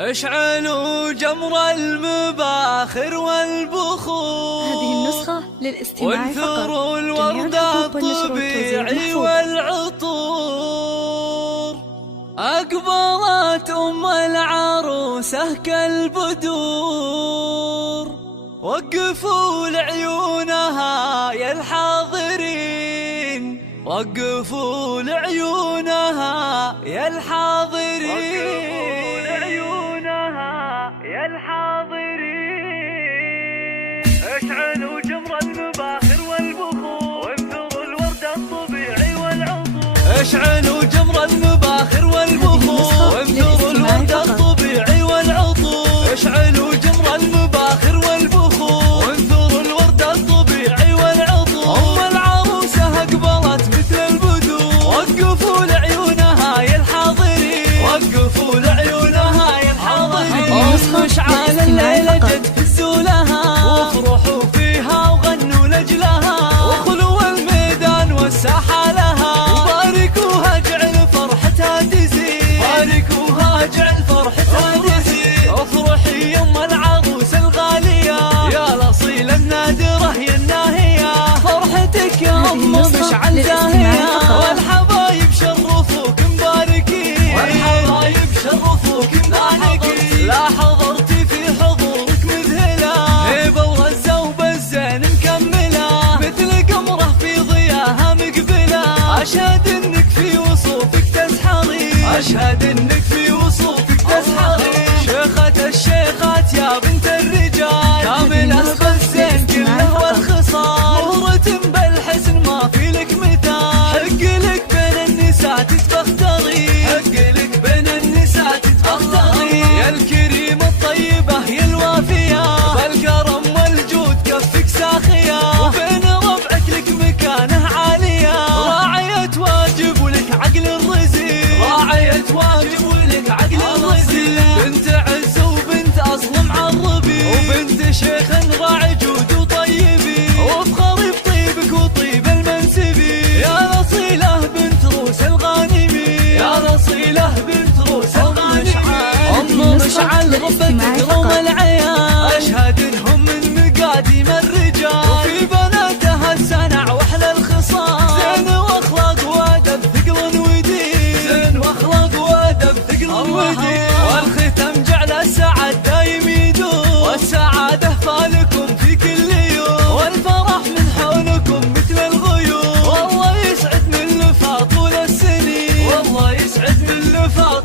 اشعلوا جمر المباخر والبخور. هذه النسخة للاستماع فقط. وانثروا الورد الطبيعي والعطور. أقبلت أم العروسة كالبدور. وقفوا لعيونها يا الحاضرين، وقفوا لعيونها يا الحاضرين، وقفوا لعيونها يا الحاضرين. اشعلوا جمر المباخر والبخور. وانثروا الورد الطبيعي والعطور. اشعلوا جمر المباخر والبخور. وانثروا الورد الطبيعي والعطور. اشعلوا جمر المباخر والبخور. وانثروا الورد الطبيعي والعطور. أم العروسة أقبلت مثل البدور. وقفوا لعيونها يا الحاضرين، وقفوا لعيونها يا الحاضرين. مشعل الليلة جت فزوا لها، وافرحوا فيها وغنوا لجلها، وخلوا الميدان والساحة لها. وباركوها جعل فرحتها تزيد، باركوها جعل فرحتها تزيد. افرحي يم العروس الغالية يا الأصيلة النادرة يا الناهية. فرحتك يا أم مشعل زاهية، والحبايب شرفوك مباركين، والحبايب شرفوك مباركين. لا حضرتي في حضورك مذهلة، هيبة ورزة وبالزين مكملة، مثل قمرة في ضياها مقبلة. أشهد إنك في وصوفك تسحرين، أشهد إنك في وصوفك تسحرين. شيخة الشيخات يا بنت الرجال، كاملة بالزين كله والخصال. مهرة بالحسن ما في لك مثال، حق لك بين النساء تتفختري، حق لك بين النساء تتفختري. يا الكريمة الطيبة يا الوافية، بالكرم والجود كفك ساخية. وبين ربعك لك مكانه عالية، راعية واجب ولك عقل الرزيل، راعية واجب ولك عقل الرزيل. بنت عز وبنت أصل معربي، وبنت شيخ راعي جود وطيبي. وافخري بطيبك وطيب المنسبي، يا رصيلة بنت روس الغانمي، يا رصيلة بنت روس الغانمي. أم مشعل ربتك روم العيال، أشهد إنهم من مقاديم الرجال. وفي بناتها السنع وأحلى الخصال، زين وأخلاق وأدب ثقل ودين، زين وأخلاق وأدب ثقل ودين. والختم جعل السعد دايم يدوم، والسعادة فالكم في كل يوم، والفرح من حولكم مثل الغيوم. والله يسعد من لفا طول السنين، والله يسعد من لفا